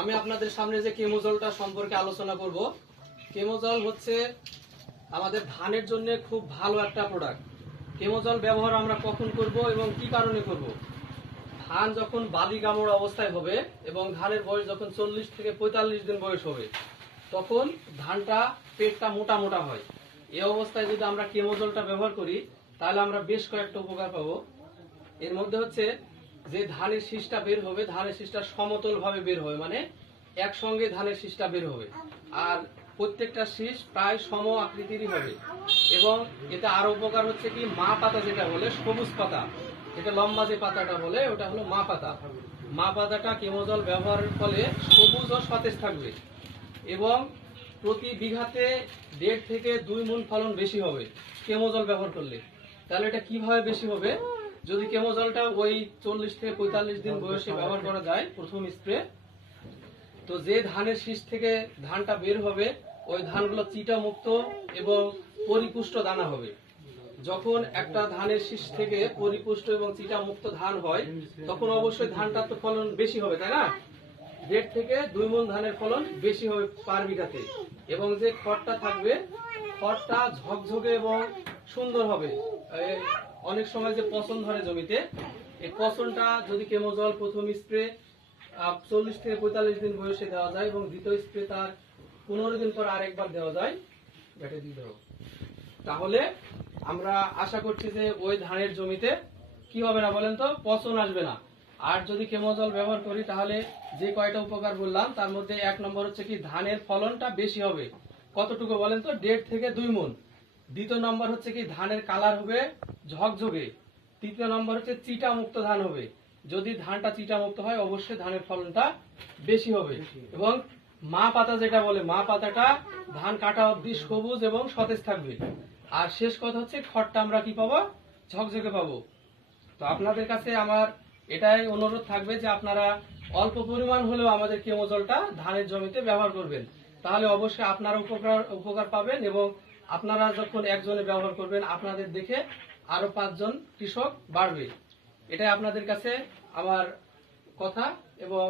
আমি আপনাদের সামনে যে কেমোজলটা সম্পর্কে আলোচনা করব। কেমোজল হচ্ছে আমাদের ধানের জন্য খুব ভালো একটা প্রোডাক্ট। কেমোজল ব্যবহার আমরা কখন করব এবং কি কারণে করব? ধান যখন বালি গামড় অবস্থায় হবে এবং ধানের বয়স যখন 40 থেকে 45 দিন বয়স হবে, তখন ধানটা পেটটা মোটা মোটা হয়। এই অবস্থায় যদি আমরা কেমোজলটা ব্যবহার করি তাহলে আমরা বেশ কয়েকটা উপকার পাবো। এর মধ্যে হচ্ছে যে ধানের শীষটা বের হবে, ধানের শীষটা সমতল ভাবে বের হবে, মানে একসঙ্গে ধানের শীষটা বের হবে, আর প্রত্যেকটা শীষ প্রায় সম আকৃতিরই হবে। এবং এতে আরো উপকার হচ্ছে কি, মা পাতা যেটা বলে, সবুজ পাতা, যেটা লম্বা যে পাতাটা বলে ওটা হলো মা পাতা। মা পাতাটা কেমোজল ব্যবহারের ফলে সবুজ ও সতেজ থাকবে এবং প্রতি বিঘাতে 1.5 থেকে 2 মণ ফলন বেশি হবে কেমোজল ব্যবহার করলে। তাহলে এটা কিভাবে বেশি হবে? যদি কেমোজলটা ওই 40 থেকে 45 দিন বয়সে ব্যবহার করা যায় প্রথম স্প্রে, তো যে ধানের শীষ থেকে ধানটা বের হবে ওই ধানগুলো চিটা মুক্ত এবং পরিপুষ্ট দানা হবে। যখন একটা ধানের শীষ থেকে পরিপুষ্ট এবং চিটা মুক্ত ধান হয় তখন অবশ্যই ধানটার তো ফলন বেশি হবে, তাই না? 1.5 থেকে 2 মণ ধানের ফলন বেশি হবে পার বিঘাতে। এবং যে খড়টা থাকবে, খড়টা ঝকঝকে এবং সুন্দর হবে। অনেক সময় যে পচন ধরে জমিতে, এই পচনটা যদি কেমোজল প্রথম স্প্রে 40 থেকে 45 দিন বয়সে দেওয়া যায় এবং দ্বিতীয় স্প্রে তার 15 দিন পর আরেকবার দেওয়া যায়, ব্যাটে দিয়ে দেবো, তাহলে আমরা আশা করছি যে ওই ধানের জমিতে কি হবে না বলেন তো, পচন আসবে না। আর যদি কেমোজল ব্যবহার করি তাহলে যে কয়টা উপকার বললাম তার মধ্যে 1 নম্বর হচ্ছে কি, ধানের ফলনটা বেশি হবে। কতটুকু বলেন তো? 1.5 থেকে 2 মণ। দ্বিতীয় নম্বর হচ্ছে কি, ধানের কালার হবে ঝকঝকে। তৃতীয় নম্বর হচ্ছে চিটা মুক্ত ধান হবে। যদি ধানটা চিটা মুক্ত হয় অবশ্যই ধানের ফলনটা বেশি হবে। এবং মা পাতা যেটা বলে, মা পাতাটা ধান কাটা অবধি সবুজ এবং সতেজ থাকবে। আর শেষ কথা হচ্ছে, খড়টা আমরা কি পাবো? ঝকঝকে পাবো। তো আপনাদের কাছে আমার এটাই অনুরোধ থাকবে যে আপনারা অল্প পরিমাণ হলেও আমাদের কেমোজলটা ধানের জমিতে ব্যবহার করবেন, তাহলে অবশ্যই আপনারা উপকার পাবেন। এবং আপনারা যখন একজনে ব্যবহার করবেন আপনাদের দেখে আরো 5 জন কৃষক বাড়বে। এটাই আপনাদের কাছে আমার কথা। এবং